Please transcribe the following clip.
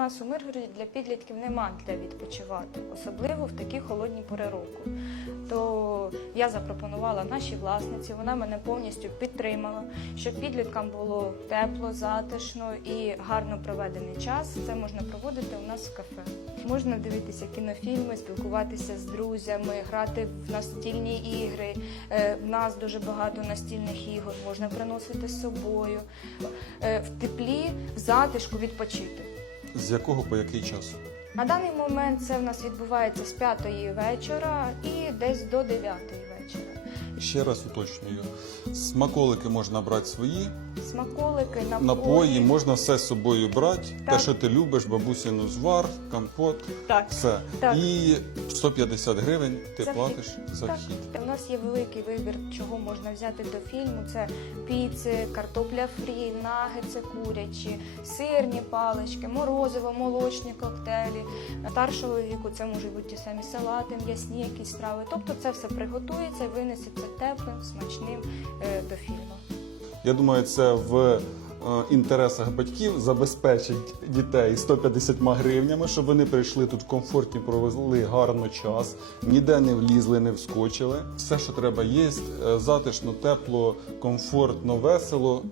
У нас у Миргороді для підлітків нема де відпочивати, особливо в такі холодні пори року. То я запропонувала нашій власниці, вона мене повністю підтримала, щоб підліткам було тепло, затишно і гарно проведений час. Це можна проводити у нас в кафе. Можна дивитися кінофільми, спілкуватися з друзями, грати в настільні ігри. Е, В нас дуже багато настільних ігор можна приносити з собою. Е, В теплі, в затишку відпочити. З якого по який час? На даний момент це в нас відбувається з 5 вечора і десь до 9 вечора. Ще раз уточнюю. Смаколики можна брати свої, Смаколики, напої. напої, можна все з собою брати. Те, що ти любиш, бабусину звар, компот, Так. все. Так. І 150 гривень ти За платиш вхід. за Так. вхід. У нас є великий вибір, чого можна взяти до фільму. Це піци, картопля фрі, нагетси курячі, сирні палички, морозиво, молочні коктейлі. На старшого віку це можуть бути ті самі салати, м'ясні якісь страви. Тобто це все приготується і винесеться теплим, смачним е, до фільму. Я думаю, це в е, інтересах батьків забезпечить дітей 150 гривнями, щоб вони прийшли тут комфортні, провели гарно час, ніде не влізли, не вскочили. Все, що треба, є, е, затишно, тепло, комфортно, весело.